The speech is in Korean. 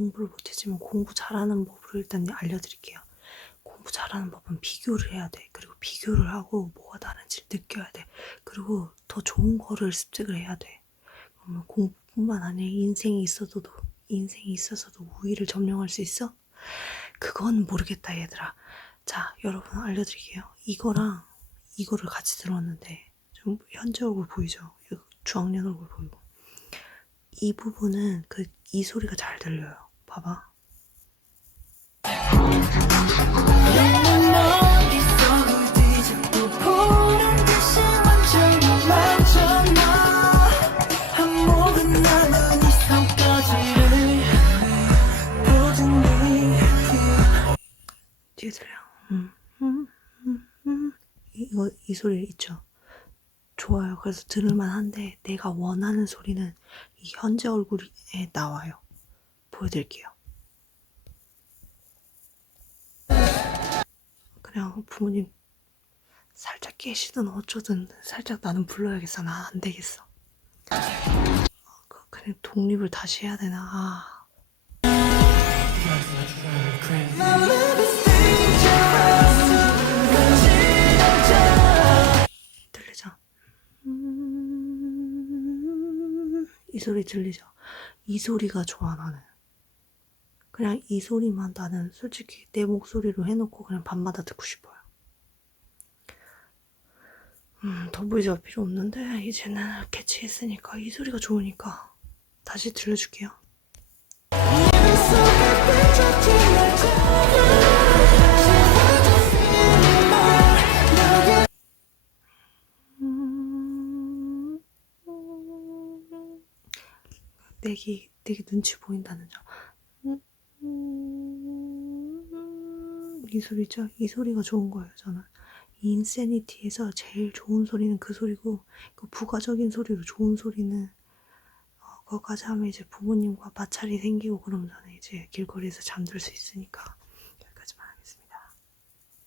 공부를 못했지만 공부 잘하는 법을 일단 알려드릴게요. 공부 잘하는 법은 비교를 해야 돼. 그리고 비교를 하고 뭐가 다른지 느껴야 돼. 그리고 더 좋은 거를 습득을 해야 돼. 그러면 공부뿐만 아니라 인생이 있어도 인생이 있어서도 우위를 점령할 수 있어? 그건 모르겠다 얘들아. 자 여러분 알려드릴게요. 이거랑 이거를 같이 들었는데 좀 현재 얼굴 보이죠? 주학년 얼굴 보이고 이 부분은 그 이 소리가 잘 들려요. 봐봐. 뒤에 들려. 음, 음, 음, 음. 이거 이 소리 있죠. 좋아요. 그래서 들을만 한데 내가 원하는 소리는 이 현재 얼굴에 나와요. 보여드릴게요. 그냥 부모님 살짝 깨시든 어쩌든 살짝 나는 불러야겠어. 나 안 되겠어. 어, 그- 그냥 독립을 다시 해야 되나. 아. 들리죠? 음, 이 소리 들리죠? 이 소리가 좋아 나는. 그냥 이 소리만 나는 솔직히 내 목소리로 해놓고 그냥 밤마다 듣고 싶어요. 음, 더 보이지가 필요 없는데 이제는 캐치했으니까 이 소리가 좋으니까 다시 들려줄게요. 음, 내기 되게 눈치 보인다는 점. 이 소리죠? 이 소리가 좋은 거예요, 저는. 이 인세니티에서 제일 좋은 소리는 그 소리고, 그 부가적인 소리로 좋은 소리는, 어, 그거까지 하면 이제 부모님과 마찰이 생기고 그러면 저는 이제 길거리에서 잠들 수 있으니까.